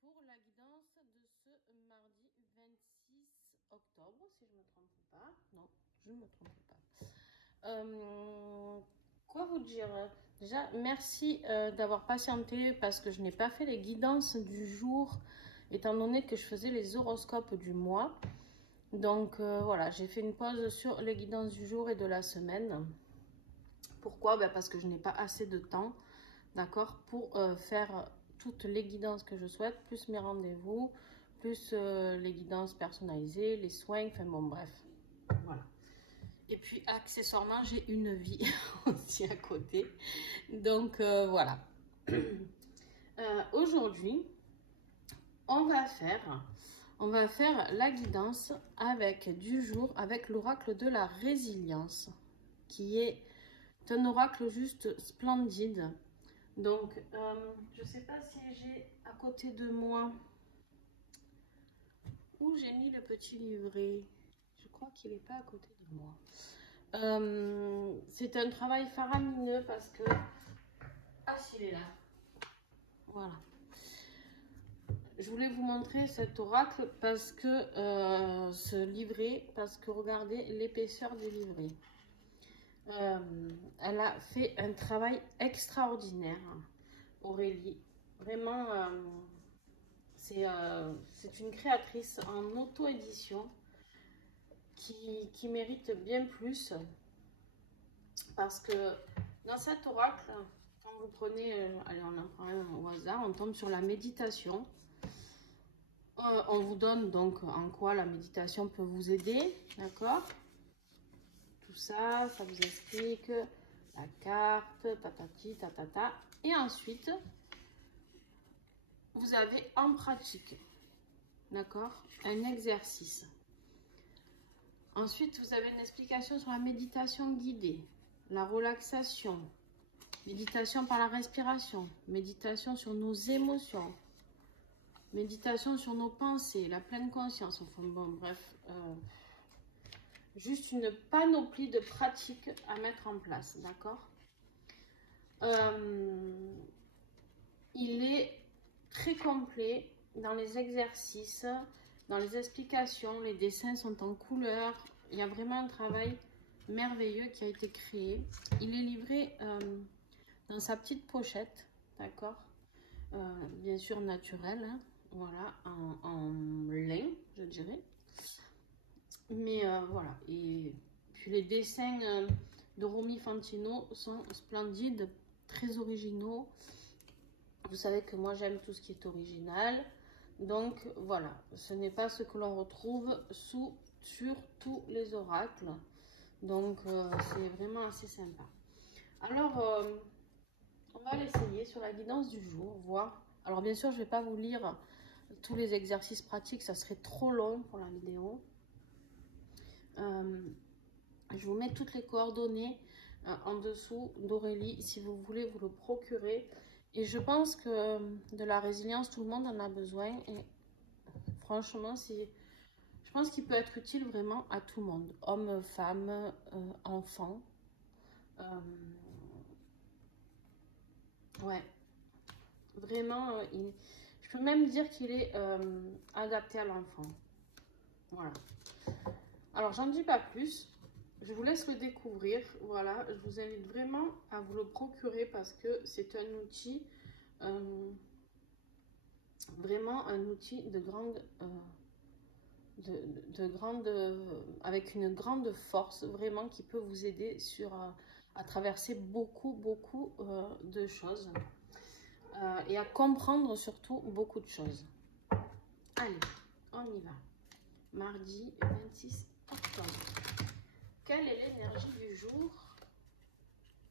pour la guidance de ce mardi 26 octobre, si je ne me trompe pas. Non, je ne me trompe pas. Quoi vous dire? Déjà, merci d'avoir patienté parce que je n'ai pas fait les guidances du jour, étant donné que je faisais les horoscopes du mois. Donc voilà, j'ai fait une pause sur les guidances du jour et de la semaine. Pourquoi? Parce que je n'ai pas assez de temps, d'accord, pour faire toutes les guidances que je souhaite, plus mes rendez-vous, plus les guidances personnalisées, les soins, enfin bon, bref, voilà. Et puis accessoirement, j'ai une vie aussi à côté, donc voilà. Aujourd'hui, on va faire la guidance avec du jour, avec l'oracle de la résilience, qui est un oracle juste splendide. Donc, je ne sais pas si j'ai à côté de moi où j'ai mis le petit livret. Je crois qu'il n'est pas à côté de moi. C'est un travail faramineux parce que... Ah, s'il est là. Voilà. Je voulais vous montrer cet oracle parce que ce livret, parce que regardez l'épaisseur du livret. Elle a fait un travail extraordinaire, Aurélie. Vraiment, c'est une créatrice en auto-édition qui mérite bien plus. Parce que dans cet oracle, quand vous prenez, allez, on en prend un au hasard, on tombe sur la méditation. On vous donne donc en quoi la méditation peut vous aider, d'accord? Tout ça, ça vous explique la carte, tatati, tatata. Et ensuite, vous avez en pratique, d'accord, un exercice. Ensuite, vous avez une explication sur la méditation guidée, la relaxation, méditation par la respiration, méditation sur nos émotions, méditation sur nos pensées, la pleine conscience. Enfin bon, bref, juste une panoplie de pratiques à mettre en place, d'accord? Il est très complet dans les exercices, dans les explications, les dessins sont en couleur. Il y a vraiment un travail merveilleux qui a été créé. Il est livré dans sa petite pochette, d'accord, bien sûr naturelle, hein, voilà, en lin, je dirais. Mais voilà, et puis les dessins de Romy Fantino sont splendides, très originaux. Vous savez que moi j'aime tout ce qui est original. Donc voilà, ce n'est pas ce que l'on retrouve sur tous les oracles. Donc c'est vraiment assez sympa. Alors, on va l'essayer sur la guidance du jour, voir. Alors bien sûr, je ne vais pas vous lire tous les exercices pratiques, ça serait trop long pour la vidéo. Je vous mets toutes les coordonnées en dessous d'Aurélie, si vous voulez vous le procurer. Et je pense que de la résilience, tout le monde en a besoin. Et franchement, je pense qu'il peut être utile vraiment à tout le monde. Hommes, femmes, enfants. Ouais. Vraiment, je peux même dire qu'il est adapté à l'enfant. Voilà. Alors, j'en dis pas plus. Je vous laisse le découvrir. Voilà, je vous invite vraiment à vous le procurer parce que c'est un outil, vraiment un outil de grande, avec une grande force, vraiment qui peut vous aider à traverser beaucoup de choses et à comprendre surtout beaucoup de choses. Allez, on y va. Mardi 26 octobre. Quelle est l'énergie du jour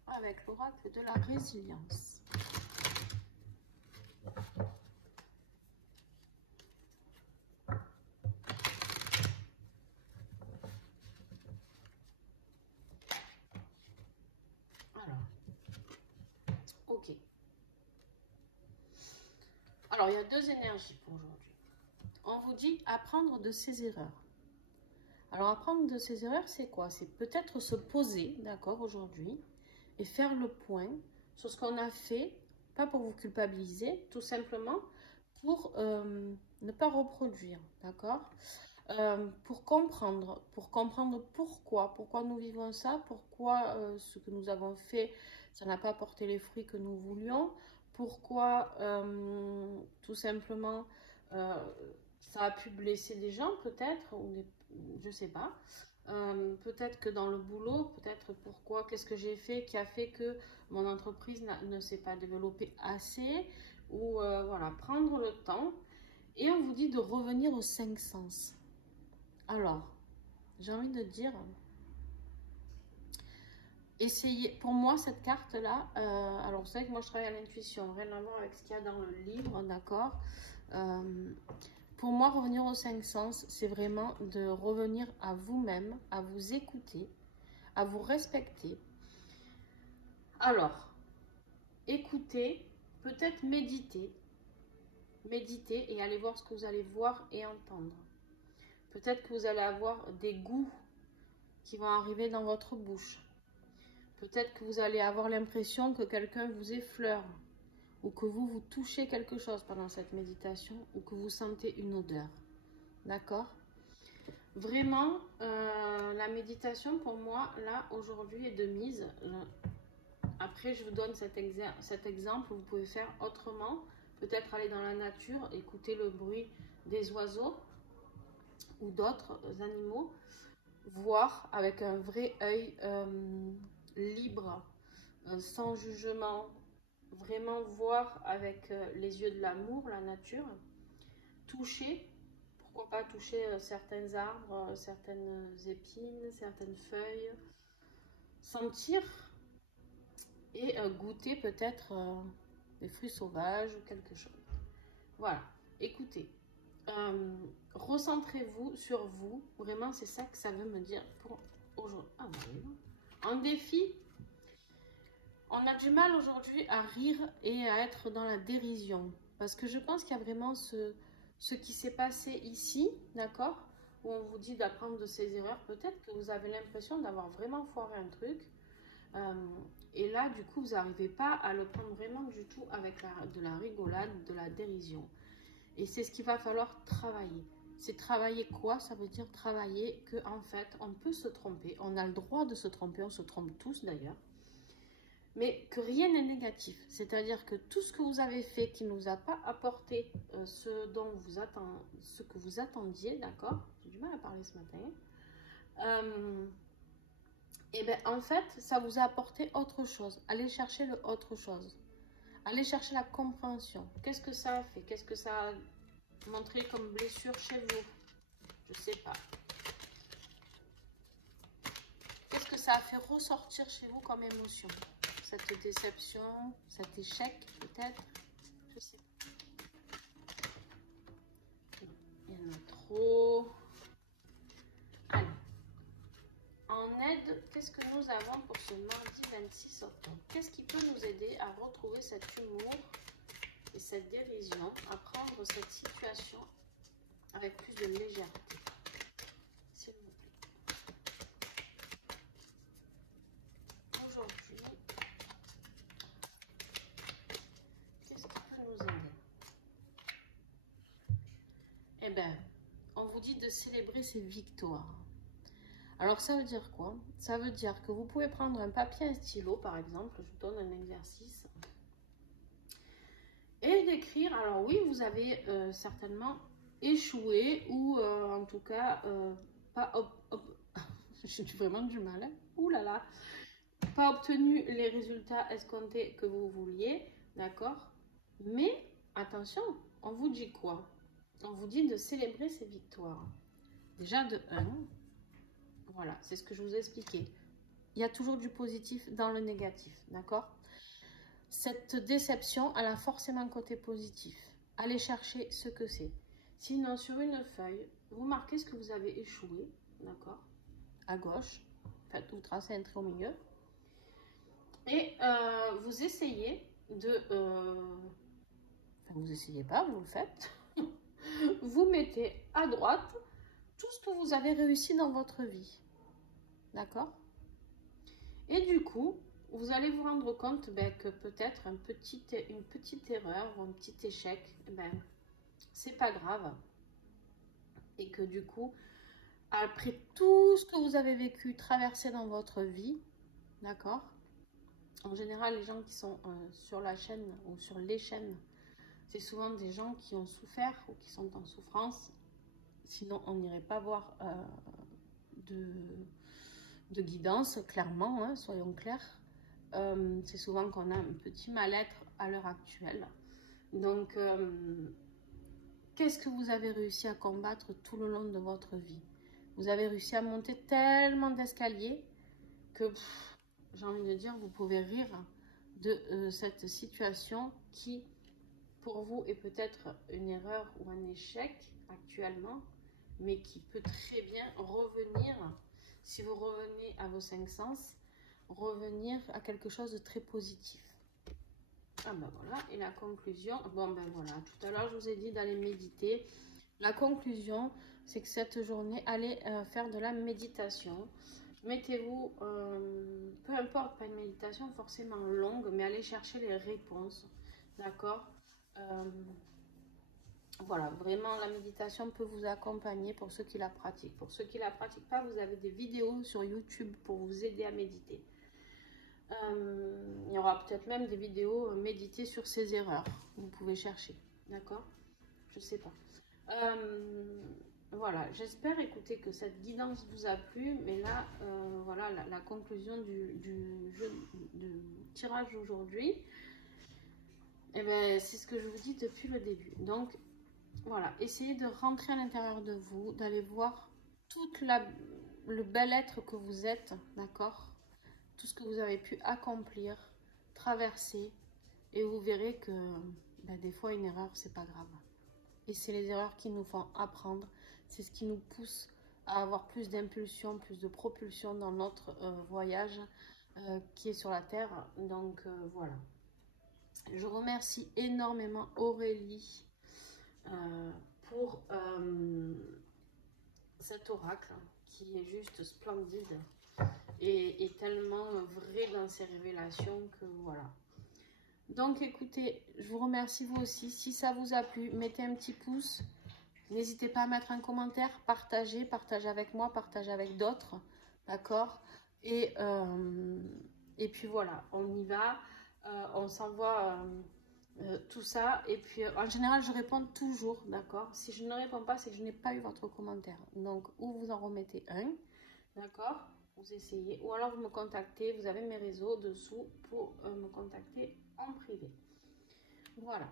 avec l'oracle de la résilience? Alors, ok. Alors, il y a deux énergies pour aujourd'hui. On vous dit apprendre de ses erreurs. Alors, apprendre de ses erreurs, c'est quoi? C'est peut-être se poser, d'accord, aujourd'hui, et faire le point sur ce qu'on a fait, pas pour vous culpabiliser, tout simplement pour ne pas reproduire, d'accord? Pour comprendre pourquoi nous vivons ça, pourquoi ce que nous avons fait, ça n'a pas porté les fruits que nous voulions, pourquoi tout simplement ça a pu blesser des gens peut-être, ou je sais pas. Peut-être que dans le boulot, peut-être pourquoi, qu'est-ce que j'ai fait qui a fait que mon entreprise ne s'est pas développée assez, ou voilà, prendre le temps. Et on vous dit de revenir aux cinq sens. Alors, j'ai envie de dire, essayez, pour moi, cette carte-là, alors vous savez que moi je travaille à l'intuition, rien à voir avec ce qu'il y a dans le livre, d'accord? Pour moi, revenir aux cinq sens, c'est vraiment de revenir à vous-même, à vous écouter, à vous respecter. Alors, écoutez, peut-être méditer et allez voir ce que vous allez voir et entendre. Peut-être que vous allez avoir des goûts qui vont arriver dans votre bouche. Peut-être que vous allez avoir l'impression que quelqu'un vous effleure ou que vous touchez quelque chose pendant cette méditation ou que vous sentez une odeur. D'accord? Vraiment, la méditation pour moi, là, aujourd'hui, est de mise. Après, je vous donne cet exemple. Vous pouvez faire autrement. Peut-être aller dans la nature, écouter le bruit des oiseaux ou d'autres animaux. Voir avec un vrai œil libre, sans jugement, vraiment voir avec les yeux de l'amour la nature, toucher, pourquoi pas toucher certains arbres, certaines épines, certaines feuilles, sentir et goûter peut-être des fruits sauvages ou quelque chose. Voilà, écoutez, recentrez-vous sur vous, vraiment c'est ça que ça veut me dire pour aujourd'hui. Ah, oui. Un défi. On a du mal aujourd'hui à rire et à être dans la dérision. Parce que je pense qu'il y a vraiment ce qui s'est passé ici, d'accord? Où on vous dit d'apprendre de ses erreurs. Peut-être que vous avez l'impression d'avoir vraiment foiré un truc. Et là, du coup, vous n'arrivez pas à le prendre vraiment du tout avec de la rigolade, de la dérision. Et c'est ce qu'il va falloir travailler. C'est travailler quoi? Ça veut dire travailler que en fait, on peut se tromper. On a le droit de se tromper. On se trompe tous d'ailleurs. Mais que rien n'est négatif. C'est-à-dire que tout ce que vous avez fait qui ne vous a pas apporté ce que vous attendiez, d'accord? J'ai du mal à parler ce matin. Et bien en fait, ça vous a apporté autre chose. Allez chercher le autre chose. Allez chercher la compréhension. Qu'est-ce que ça a fait? Qu'est-ce que ça a montré comme blessure chez vous? Je sais pas. Qu'est-ce que ça a fait ressortir chez vous comme émotion? Cette déception, cet échec peut-être? Je sais pas. Il y en a trop. Allez. En aide, qu'est-ce que nous avons pour ce mardi 26 octobre? Qu'est-ce qui peut nous aider à retrouver cet humour et cette dérision, à prendre cette situation avec plus de légèreté? S'il vous plaît. Aujourd'hui, qu'est-ce qui peut nous aider? Eh bien, on vous dit de célébrer ces victoires. Alors, ça veut dire quoi? Ça veut dire que vous pouvez prendre un papier et un stylo, par exemple. Je vous donne un exercice. Et d'écrire. Alors oui, vous avez certainement échoué ou en tout cas pas... J'ai vraiment du mal. Hein. Ouh là là. Pas obtenu les résultats escomptés que vous vouliez. D'accord? Mais attention, on vous dit quoi? On vous dit de célébrer ces victoires. Déjà de 1. Voilà, c'est ce que je vous ai expliqué. Il y a toujours du positif dans le négatif, d'accord? Cette déception, elle a forcément un côté positif. Allez chercher ce que c'est. Sinon, sur une feuille, vous marquez ce que vous avez échoué, d'accord? À gauche, faites vous tracez un trait au milieu. Et vous essayez de... Enfin, vous essayez pas, vous le faites. Vous mettez à droite tout ce que vous avez réussi dans votre vie. D'accord? Et du coup, vous allez vous rendre compte que peut-être une petite erreur ou un petit échec, c'est pas grave. Et que du coup, après tout ce que vous avez vécu, traversé dans votre vie, d'accord? En général, les gens qui sont sur la chaîne ou sur les chaînes, c'est souvent des gens qui ont souffert ou qui sont en souffrance. Sinon, on n'irait pas voir de guidance, clairement, hein, soyons clairs. C'est souvent qu'on a un petit mal-être à l'heure actuelle. Donc, qu'est-ce que vous avez réussi à combattre tout le long de votre vie? Vous avez réussi à monter tellement d'escaliers que, j'ai envie de dire, vous pouvez rire de cette situation qui, pour vous, est peut-être une erreur ou un échec actuellement, mais qui peut très bien revenir, si vous revenez à vos 5 sens, revenir à quelque chose de très positif. Ah ben voilà, et la conclusion, bon ben voilà, tout à l'heure je vous ai dit d'aller méditer. La conclusion, c'est que cette journée, allez faire de la méditation. Mettez-vous, peu importe, pas une méditation forcément longue, mais allez chercher les réponses, d'accord? Voilà, vraiment la méditation peut vous accompagner pour ceux qui la pratiquent. Pour ceux qui ne la pratiquent pas, vous avez des vidéos sur YouTube pour vous aider à méditer. Il y aura peut-être même des vidéos méditer sur ces erreurs. Vous pouvez chercher, d'accord? Je sais pas. Voilà, j'espère, écoutez, que cette guidance vous a plu. Mais là, voilà la conclusion du tirage d'aujourd'hui. Et ben, c'est ce que je vous dis depuis le début. Donc, voilà, essayez de rentrer à l'intérieur de vous, d'aller voir toute le bel être que vous êtes, d'accord? Tout ce que vous avez pu accomplir, traverser, et vous verrez que ben, des fois une erreur, c'est pas grave. Et c'est les erreurs qui nous font apprendre, c'est ce qui nous pousse à avoir plus d'impulsion, plus de propulsion dans notre voyage qui est sur la Terre. Donc voilà. Je remercie énormément Aurélie pour cet oracle qui est juste splendide et tellement vrai dans ses révélations que voilà. Donc écoutez, je vous remercie vous aussi. Si ça vous a plu, mettez un petit pouce. N'hésitez pas à mettre un commentaire, partagez avec moi, partagez avec d'autres, d'accord? Et puis voilà, on y va, on s'envoie tout ça. Et puis en général, je réponds toujours, d'accord? Si je ne réponds pas, c'est que je n'ai pas eu votre commentaire. Donc, ou vous en remettez un, d'accord? Vous essayez, ou alors vous me contactez, vous avez mes réseaux dessous pour me contacter en privé. Voilà.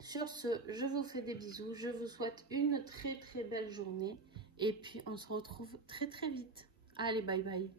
Sur ce, je vous fais des bisous, je vous souhaite une très très belle journée et puis on se retrouve très très vite. Allez, bye bye.